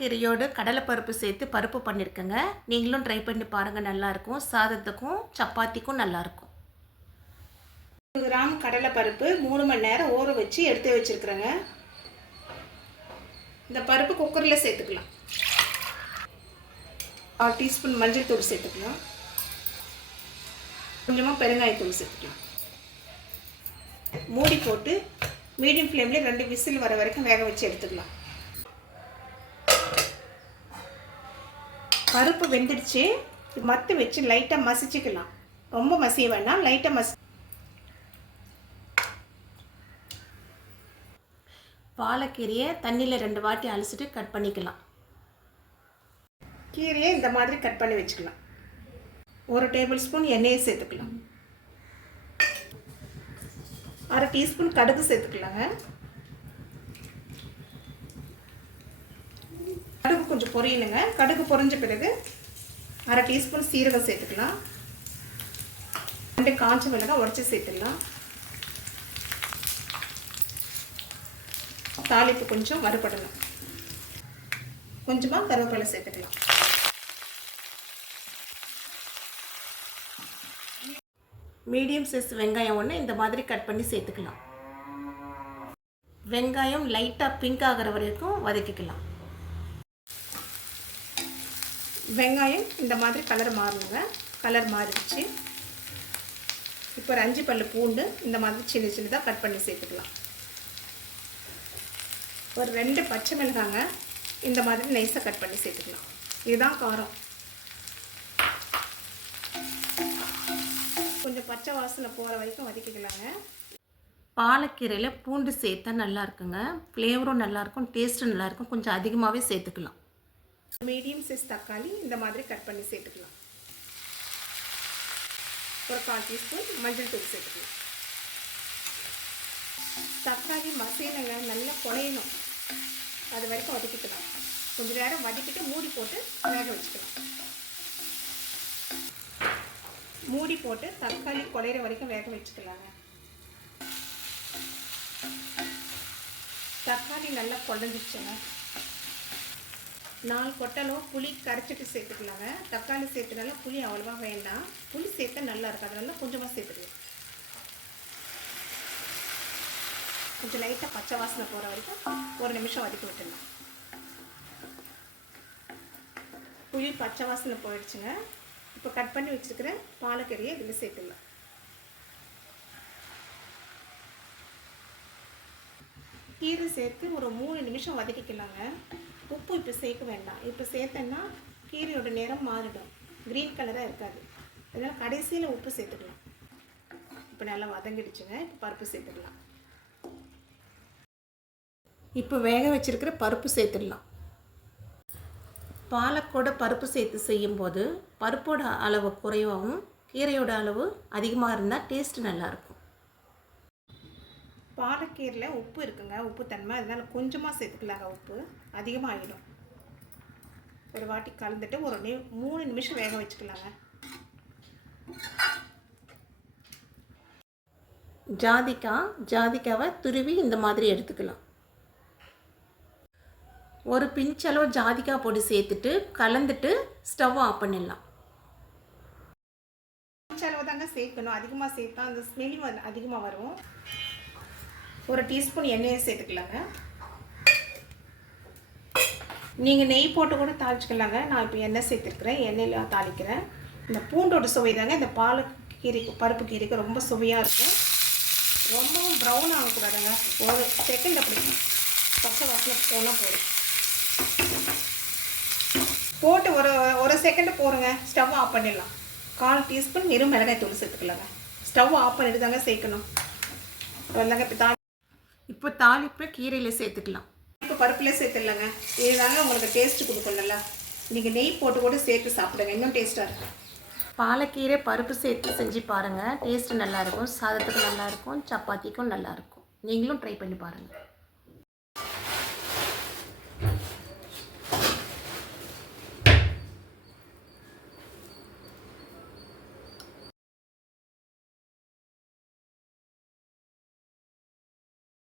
பாலக்கீரையோடு கடலைப்பருப்பு சேர்த்து பருப்பு பண்ணியிருக்கேங்க. நீங்களும் ட்ரை பண்ணி பாருங்கள், நல்லாயிருக்கும். சாதத்துக்கும் சப்பாத்திக்கும் நல்லாயிருக்கும். 100 கிராம் கடலைப்பருப்பு 3 மணி நேரம் ஊற வச்சு எடுத்து வச்சுருக்குறேங்க. இந்த பருப்பு குக்கரில் சேர்த்துக்கலாம். 1 டீஸ்பூன் மஞ்சள் தூள் சேர்த்துக்கலாம். கொஞ்சமாக பெருங்காயத்தூள் சேர்த்துக்கலாம். மூடி போட்டு மீடியம் ஃப்ளேமில் 2 விசில் வர வரைக்கும் வேக வச்சு எடுத்துக்கலாம். பருப்பு வெந்துடுச்சு. மத்து வச்சு லைட்டாக மசிச்சுக்கலாம். ரொம்ப மசிய வேண்டாம், லைட்டாக பாலக்கீரையை தண்ணியில் 2 வாட்டி அலசிட்டு கட் பண்ணிக்கலாம். கீரையை இந்த மாதிரி கட் பண்ணி வச்சுக்கலாம். 1 டேபிள் ஸ்பூன் எண்ணெயை சேர்த்துக்கலாம். 1/2 டீஸ்பூன் கடுகு சேர்த்துக்கலாங்க. கடுகு கொஞ்சம் பொரியணுங்க. கடுகு பொரிஞ்ச பிறகு 1/2 டீஸ்பூன் சீரகம் சேர்த்துக்கலாம். 2 காஞ்ச மிளகாய் உடச்சி சேர்த்துக்கலாம். தாளிப்பு கொஞ்சம் வறுபடணும். கொஞ்சமாக கருவேப்பிலை சேர்த்துக்கலாம். மீடியம் சைஸ் வெங்காயம் ஒன்று இந்த மாதிரி கட் பண்ணி சேர்த்துக்கலாம். வெங்காயம் லைட்டாக பிங்க் ஆகிற வரைக்கும் வதக்கிக்கலாம். வெங்காயம் இந்த மாதிரி கலர் மாறணுங்க. கலர் மாறிடுச்சு. இப்போ ஒரு 5 பல்லு பூண்டு இந்த மாதிரி சின்ன சின்னதாக கட் பண்ணி சேர்த்துக்கலாம். ஒரு 2 பச்சை மிளகாங்க இந்த மாதிரி நைஸாக கட் பண்ணி சேர்த்துக்கலாம். இதுதான் காரம். கொஞ்சம் பச்சை வாசனை போகிற வரைக்கும் வதக்கிக்கலாங்க. பாலக்கீரையில் பூண்டு சேர்த்தா நல்லா இருக்குங்க. ஃப்ளேவரும் நல்லாயிருக்கும், டேஸ்ட்டும் நல்லாயிருக்கும். கொஞ்சம் அதிகமாகவே சேர்த்துக்கலாம். மீடியம் சைஸ் தக்காளி இந்த மாதிரி கட் பண்ணி சேர்த்துக்கலாம். ஒரு 1/4 டீஸ்பூன் மஞ்சள் தூள் சேர்த்துக்கலாம். தக்காளி மசியனுங்க, நல்லா குழையணும். அது வரைக்கும் வதக்கிக்கலாம். கொஞ்சம் நேரம் வதக்கிட்டு மூடி போட்டு வேக வச்சுக்கலாம். மூடி போட்டு தக்காளி குழையிற வரைக்கும் வேக வச்சுக்கலாங்க. தக்காளி நல்லா குழஞ்சிடுச்சுங்க. 4 கொட்டலும் புளி கரைச்சிட்டு சேர்த்துக்கலாங்க. தக்காளி சேர்த்துனால புளி அவ்வளோவா வேண்டாம். புளி சேர்த்தா நல்லா இருக்கும். அதனால கொஞ்சமாக சேர்த்துக்கலாம். கொஞ்சம் லைட்டாக பச்சை வாசனை போகிற வரைக்கும் 1 நிமிஷம் வதக்கி விட்டுடலாம். புளி பச்சை வாசனை போயிடுச்சுங்க. இப்போ கட் பண்ணி வச்சுருக்கிற பாலக்கீரையை இதில் சேர்த்துடலாம். கீரை சேர்த்து ஒரு 3 நிமிஷம் வதக்கிக்கலாங்க. உப்பு இப்போ சேர்க்க வேண்டாம். இப்போ சேர்த்தோன்னா கீரையோட நிறம் மாறிடும், க்ரீன் கலராக இருக்காது. அதனால் கடைசியில் உப்பு சேர்த்துக்கலாம். இப்போ நல்லா வதங்கிடுச்சுங்க. இப்போ பருப்பு சேர்த்துக்கலாம். இப்போ வேக வச்சுருக்கிற பருப்பு சேர்த்துடலாம். பாலக்கோட பருப்பு சேர்த்து செய்யும்போது பருப்போட அளவு குறைவாகவும் கீரையோட அளவு அதிகமாக இருந்தால் டேஸ்ட்டு நல்லாயிருக்கும். பாலக்கீரையில் உப்பு இருக்குங்க, உப்பு தன்மை. அதனால் கொஞ்சமாக சேர்த்துக்கலாங்க. உப்பு அதிகமாக ஆகிடும். ஒரு வாட்டி கலந்துட்டு ஒரு 3 நிமிஷம் வேக வச்சுக்கலாங்க. ஜாதிக்காவை துருவி இந்த மாதிரி எடுத்துக்கலாம். ஒரு பிஞ்சளவு ஜாதிக்காய் பொடி சேர்த்துட்டு கலந்துட்டு ஸ்டவ் ஆஃப் பண்ணிடலாம். பிஞ்சளவு தாங்க சேர்க்கணும். அதிகமாக சேர்த்தா அந்த ஸ்மெல் அதிகமாக வரும். ஒரு டீஸ்பூன் எண்ணெயை சேர்த்துக்கலாங்க. நீங்கள் நெய் போட்டு கூட தாளிச்சுக்கலாங்க. நான் இப்போ எண்ணெய் சேர்த்துருக்குறேன். எண்ணெயில் தாளிக்கிறேன். இந்த பூண்டோட சுவை தாங்க இந்த பாலக்கீரைக்கு பருப்பு கீரைக்கு ரொம்ப சுவையாக இருக்கும். ரொம்பவும் ப்ரௌன் ஆகக்கூடாதுங்க. ஒரு செகண்ட் அப்படி பச்சை வாசனை போனால் போதும். போட்டு ஒரு செகண்ட் போடுங்க. ஸ்டவ் ஆஃப் பண்ணிடலாம். 1/4 டீஸ்பூன் வெறும் மிளகாய் தூள் சேர்த்துக்கலாங்க. ஸ்டவ் ஆஃப் பண்ணிட்டு தாங்க சேர்க்கணும். இப்போ தாளிப்பு கீரையில் சேர்த்துக்கலாம். இப்போ பருப்பில் சேர்த்துடலாங்க. இதுதாங்க உங்களுக்கு டேஸ்ட்டு கொடுக்கணும்ல. நீங்கள் நெய் போட்டு கூட சேர்த்து சாப்பிடுங்க, இன்னும் டேஸ்ட்டாக இருக்கும். பாலக்கீரை பருப்பு சேர்த்து செஞ்சு பாருங்கள். டேஸ்ட்டு நல்லாயிருக்கும். சாதத்துக்கு நல்லாயிருக்கும், சப்பாத்திக்கும் நல்லாயிருக்கும். நீங்களும் ட்ரை பண்ணி பாருங்கள்.